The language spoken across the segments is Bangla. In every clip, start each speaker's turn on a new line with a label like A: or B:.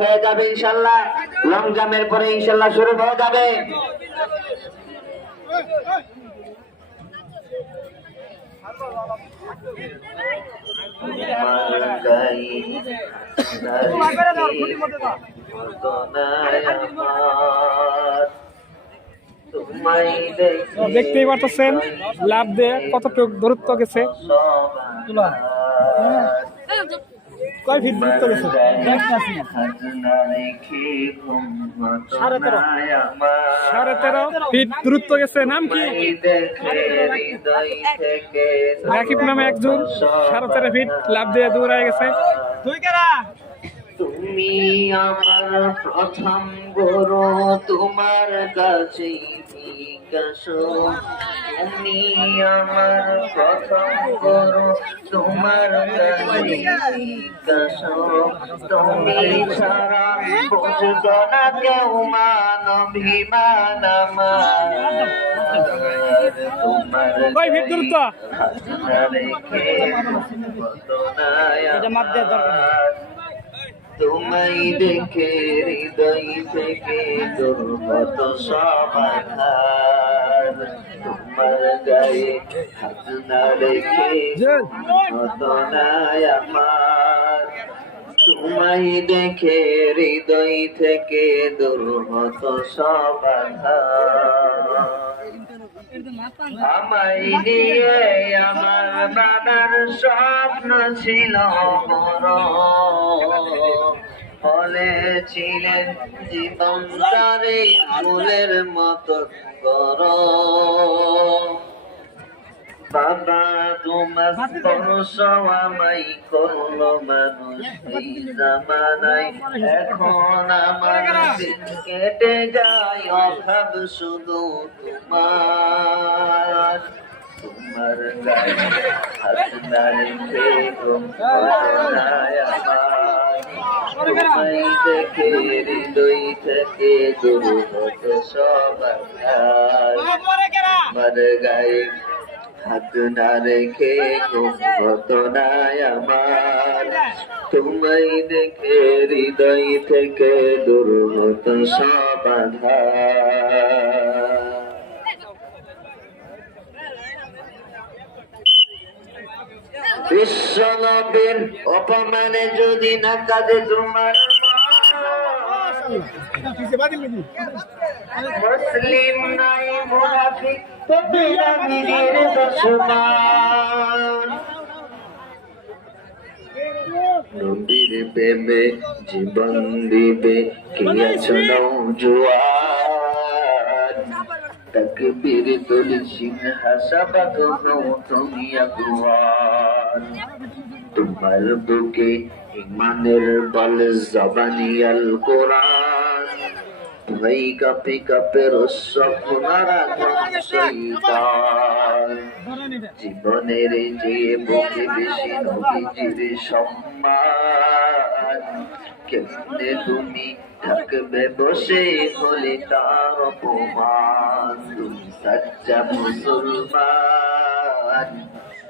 A: হয়ে যাবে ইনশাল্লাহ লং জামের পরে ইনশাল্লাহ শুরু হয়ে যাবে।
B: দেখতেই পারতেছেন লাভ দিয়ে কতটুক দূরত্ব গেছে। কয় ফিট দূরত্ব গেছে
A: সাড়ে তেরো।
B: সাড়ে তেরো ফিট দূরত্ব গেছে। নাম কি? রাকিব নামে একজন। সাড়ে তেরো ফিট লাভ দিয়ে দূর হয়ে গেছে। তুই কেরা
A: তুমি আমার প্রথম গুরু তোমার কাছে বিকাশ তুমি আমার প্রথম গুরু তোমার তুমি ছাড়া বুঝতো না কেউ এটা মাপ দেওয়ার দরকার তোমায় দেখে হৃদয় থেকে দুর্গত সমাধান তোমার গায়ে হাত না রেখে আমার দেখে হৃদয় থেকে দুর্গত সমাধান আমায় নিয়ে আমার বাবার স্বপ্ন ছিল বলেছিলেন জীবন তারে ফুলের মতো কর বাবা তোমার স্পর্শ আমায় করল মানুষ এই জামানায়। এখন আমার কেটে যায় অভাব শুধু তোমার। তোমার গায়ে হাত না রেখে ঘটনায় আমার। তোমায় দেখে হৃদয় থেকে দুর্গত সবার হাত না রেখে ঘটনায় আমার তোমায় দেখে হৃদয় থেকে দুর্গত বিশ্বনবীর অপমানে যদি না কাঁদে তোমার মুসলিম নাই, মুনাফিক তো পিরামিডের দুশ্মন নবীর প্রেমে জীবন দিবে, কে আছো নৌজোয়ান তকবীর তুলি সিংহাসাবাদ তুমি আগুয়ান তোমার বুকে ইমানের বল জবানিয়াল কোরআন। ভাই কাপে কাপে জীবনের যে বুকে বেশি নবীজির সম্মান, কেমনে তুমি থাকবে বসে হলে তার অপমান? তুমি সচ্চা মুসলমান।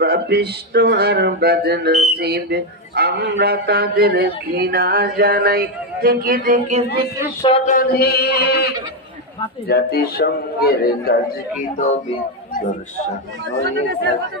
A: পাপিষ্ট আর বাজনসিব আমরা তাদের ঘৃণা জানাই। থেকে থেকে থেকে শতাধিক জাতিসংঘের কাজ কি তবে দর্শন থাকবে।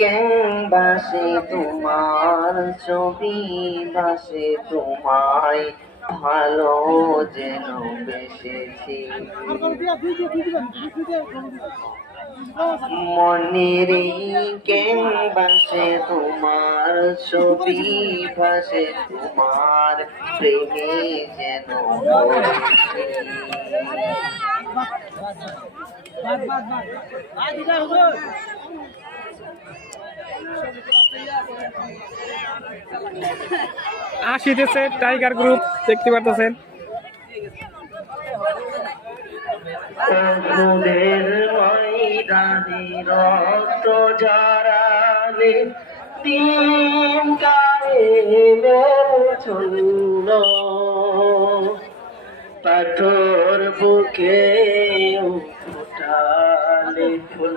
C: ক্যানভাসে তোমার ছবি ভাসে? তোমায় ভালো যেন বেসেছি। মনের ক্যানভাসে তোমার ছবি ভাসে? তোমার প্রেমে যেন পড়েছি।
A: আসিতেছে টাইগার গ্রুপ দেখতে পারতেছেন।
C: রক্ত পাথর বুকে ফুটালে ফুল।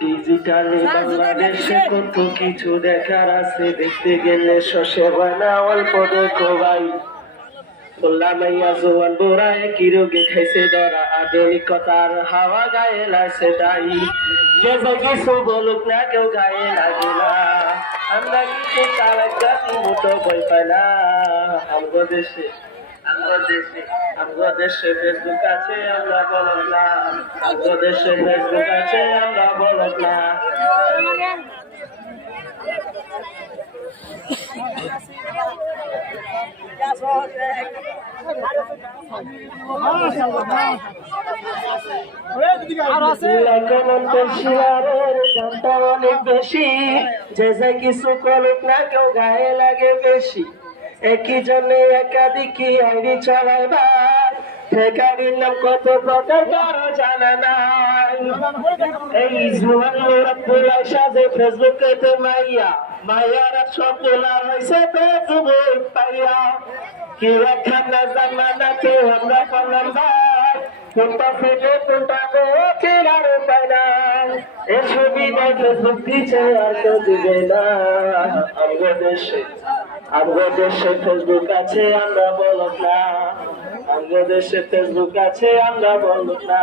C: ডিজিটালে বাংলাদেশে কত কিছু দেখার আছে? দেখতে গেলে শসে বানা অল্প দেখো ভাই। মাইয়া জোয়ান বোরা একই রোগে খাইছে ধরা। আধুনিকতার হাওয়া গায়ে লাগছে তাই। যে কিছু বলুক না কেউ গায়ে লাগে না। আমরা কিছু তার জাতি মতো বই পাই না। আমগো দেশে আমগো দেশে আমগো দেশে ফেসবুক আছে আমরা না। দেশে ফেসবুক আছে। আমরা না দামটা অনেক বেশি। যে যে কিছু করুক না কেউ গায়ে লাগে বেশি। একই জন্য একাধিকই আইডি চালাইবার ঠেকারির নাম কত প্রকার কারও জানা নাই। এই পোলা সাজে ফেসবুকে তে মাইয়া। মাইয়ারা সব তোলা হয়েছে ফেসবুক পাইয়া। কেউ আমরা ভাই। এ দেখে আর তো দিবে না। আমগো দেশে আমগো দেশে ফেসবুক আছে আমরা বলক না। আমগো দেশে ফেসবুক আছে আমরা বলক না।